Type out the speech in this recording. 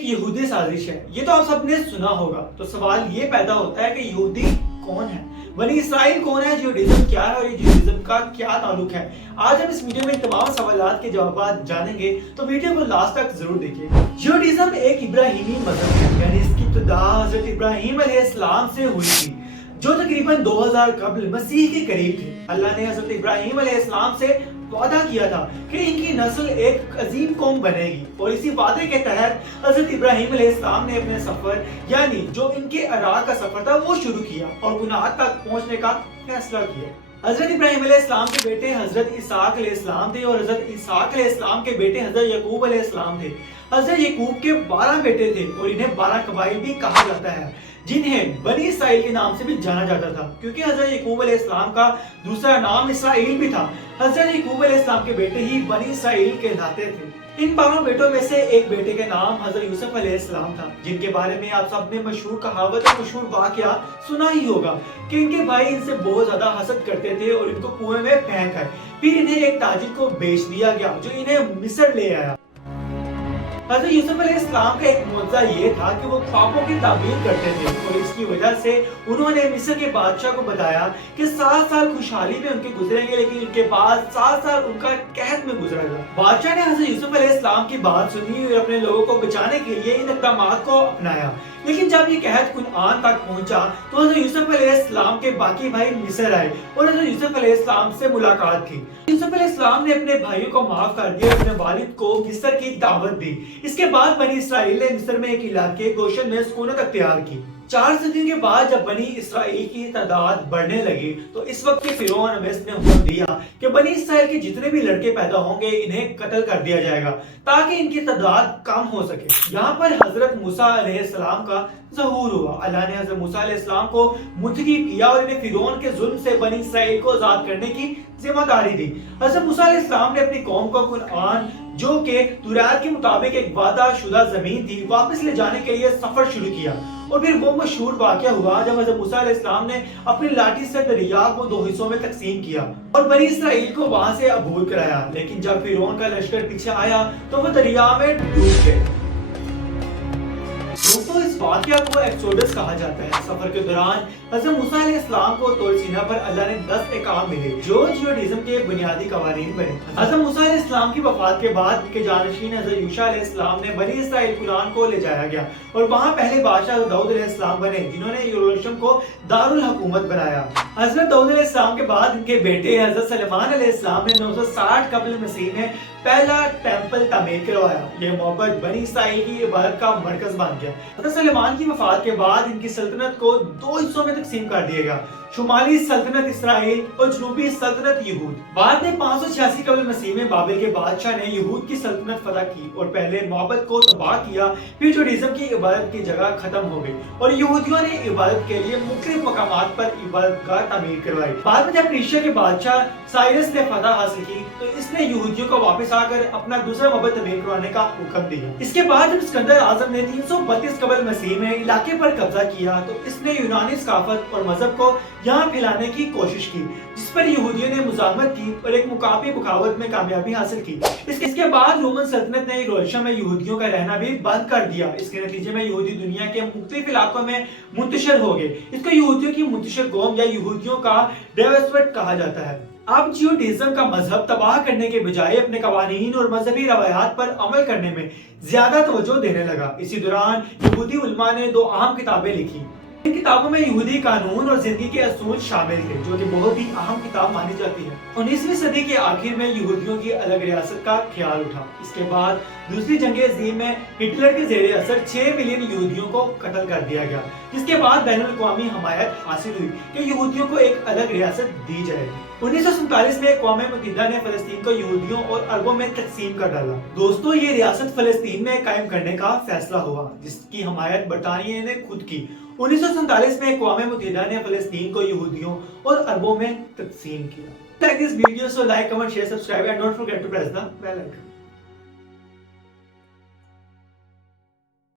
ایک یہودی سازش ہے، یہ تو آپ سب نے سنا ہوگا۔ تو سوال یہ پیدا ہوتا ہے کہ یہودی کون ہے، بنی اسرائیل کون ہے، جیوڈیزم کیا ہے اور یہ جیوڈیزم کا کیا تعلق ہے۔ آج ہم اس ویڈیو میں تمام سوالات کے جوابات جانیں گے، تو ویڈیو کو لاسٹ تک ضرور دیکھیے۔ جیوڈیزم ایک ابراہیمی مذہب ہے، یعنی اس کی ابتدا حضرت ابراہیم علیہ السلام سے ہوئی تھی، جو تقریباً 2000 قبل مسیح کے قریب تھے۔ اللہ نے حضرت ابراہیم علیہ السلام سے وعدہ کیا تھا کہ ان کی نسل ایک عظیم قوم بنے گی، اور اسی وعدے کے تحت حضرت ابراہیم علیہ السلام نے اپنے سفر، یعنی جو ان کے عراق کا سفر تھا، وہ شروع کیا اور کنعان تک پہنچنے کا فیصلہ کیا۔ حضرت ابراہیم علیہ السلام کے بیٹے حضرت اسحاق علیہ السلام تھے، اور حضرت اسحاق علیہ السلام کے بیٹے حضرت یعقوب علیہ السلام تھے۔ حضرت یعقوب کے 12 بیٹے تھے، اور انہیں 12 قبائل بھی کہا جاتا ہے، جنہیں بنی اسرائیل کے نام سے بھی جانا جاتا تھا، کیونکہ حضرت یعقوب علیہ السلام کا دوسرا نام اسرائیل بھی تھا۔ حضرت یعقوب علیہ السلام کے بیٹے ہی بنی اسرائیل کہلاتے تھے۔ ان 12 بیٹوں میں سے ایک بیٹے کا نام حضرت یوسف علیہ السلام تھا، جن کے بارے میں آپ سب نے مشہور کہاوت اور مشہور واقعہ سنا ہی ہوگا کہ ان کے بھائی ان سے بہت زیادہ حسد کرتے تھے اور ان کو کنویں میں پھینک آئے۔ پھر انہیں ایک تاجر کو بیچ دیا گیا، جو انہیں مصر لے آیا۔ حضرت یوسف علیہ السلام کا ایک معجزہ یہ تھا کہ وہ خوابوں کی تعبیر کرتے تھے، اور اس کی وجہ سے انہوں نے مصر کے بادشاہ کو بتایا کہ 7 سال خوشحالی میں ان کے گزریں گے، لیکن ان کے بعد 7 سال ان کا قحط میں گزرے گا۔ بادشاہ نے حضرت یوسف علیہ السلام کی بات سنی اور اپنے لوگوں کو بچانے کے لیے ان اقدامات کو اپنایا، لیکن جب یہ قحط کنعان تک پہنچا تو حضرت یوسف علیہ السلام کے باقی بھائی مصر آئے اور حضرت یوسف علیہ السلام سے ملاقات کی۔ یوسف علیہ السلام نے اپنے بھائیوں کو معاف کر دیا اور اپنے والد کو مصر کی دعوت دی۔ اس کے بعد بنی اسرائیل نے مصر میں ایک علاقے گوشن میں سکونت اختیار کی۔ 4 صدیوں کے بعد جب بنی اسرائیل کی تعداد بڑھنے لگی تو اس وقت کے فرعون مصر نے حکم دیا کہ بنی اسرائیل کے جتنے بھی لڑکے پیدا ہوں گے انہیں قتل کر دیا جائے گا، تاکہ ان کی تعداد کم ہو سکے۔ یہاں پر حضرت موسیٰ علیہ السلام کا ظہور ہوا۔ اللہ نے حضرت موسیٰ علیہ السلام کو منتخب کیا اور انہیں فرعون کے ظلم سے بنی اسرائیل کو آزاد کرنے کی ذمہ داری دی۔ حضرت موسیٰ علیہ السلام نے اپنی قوم کو کنعان، جو کہ توریت کے مطابق ایک وعدہ شدہ زمین تھی، واپس لے جانے کے لیے سفر شروع کیا۔ اور پھر وہ مشہور واقعہ ہوا جب حضرت موسیٰ علیہ السلام نے اپنی لاٹھی سے دریا کو 2 حصوں میں تقسیم کیا اور بنی اسرائیل کو وہاں سے عبور کرایا، لیکن جب فرعون کا لشکر پیچھے آیا تو وہ دریا میں ڈوب گئے۔ دوستوں، اس واقعہ کو ایکسوڈس کہا جاتا ہے۔ سفر کے دوران حضرت موسیٰ علیہ السلام کو طور سینا پر اللہ نے 10 احکام ملے، جو جیوڈیزم کے بنیادی قوانین بنے۔ حضرت موسیٰ علیہ السلام کی وفات کے بعد ان کے جانشین حضرت یوشع علیہ السلام نے بنی اسرائیل کنعان کو لے جایا گیا، اور وہاں پہلے بادشاہ داؤد علیہ السلام بنے، جنہوں نے یروشلم کو دارالحکومت بنایا۔ حضرت داؤد علیہ السلام کے بعد ان کے بیٹے حضرت سلیمان علیہ السلام نے 960 قبل مسیح میں پہلا ٹیمپل تعمیر کروایا۔ یہ معبد بنی اسرائیل کی عبادت کا مرکز بن گیا۔ حضرت سلیمان کی وفات کے بعد ان کی سلطنت کو 2 حصوں میں تقسیم کر دیا گیا، شمالی سلطنت اسرائیل اور جنوبی سلطنت یہود۔ بعد میں 586 قبل مسیح میں بابل کے بادشاہ نے یہود کی سلطنت فتح کی اور پہلے معبد کو تباہ کیا۔ پھر جوڈیزم کی عبادت کی جگہ ختم ہو گئی اور یہودیوں نے عبادت کے لیے مختلف مقامات پر عبادت گاہ تعمیر کروائی۔ بعد میں جب پیرشیا کے بادشاہ سائرس نے فتح حاصل کی تو اس نے یہودیوں کو واپس آ کر اپنا دوسرا معبد تعمیر کروانے کا حکم دیا۔ اس کے بعد جب اسکندر اعظم نے 332 قبل مسیح میں علاقے پر قبضہ کیا تو اس نے یونانی ثقافت اور مذہب کو یہاں پھیلانے کی کوشش کی، جس پر یہودیوں نے مزاحمت کی اور ایک مقامی بغاوت میں کامیابی حاصل کی۔ اس کے بعد رومن سلطنت نے یروشلم میں یہودیوں کا رہنا بھی بند کر دیا۔ اس کے نتیجے میں یہودی دنیا کے مختلف علاقوں میں منتشر ہو گئے۔ اس کو یہودیوں کی منتشر قوم یا یہودیوں کا ڈیوسپٹ کہا جاتا ہے۔ اب جیوڈیزم کا مذہب تباہ کرنے کے بجائے اپنے قوانین اور مذہبی روایات پر عمل کرنے میں زیادہ توجہ دینے لگا۔ اسی دوران یہودی علماء نے 2 اہم کتابیں لکھی۔ ان کتابوں میں یہودی قانون اور زندگی کے اصول شامل تھے، جو کہ بہت ہی اہم کتاب مانی جاتی ہے۔ 19ویں صدی کے آخر میں یہودیوں کی الگ ریاست کا خیال اٹھا۔ اس کے بعد دوسری جنگ عظیم میں ہٹلر کے زیر اثر 6 ملین یہودیوں کو قتل کر دیا گیا، جس کے بعد بین الاقوامی حمایت حاصل ہوئی کہ یہودیوں کو ایک الگ ریاست دی جائے۔ 1947 میں اقوام متحدہ نے فلسطین کو یہودیوں اور عربوں میں تقسیم کر ڈالا۔ دوستو، یہ ریاست فلسطین میں قائم کرنے کا فیصلہ ہوا، جس کی حمایت برطانیہ نے خود کی۔ 1947 میں اقوام متحدہ نے فلسطین کو یہودیوں اور عربوں میں تقسیم کیا۔ Like this video, so like, comment, share, subscribe and don't forget to press the bell icon.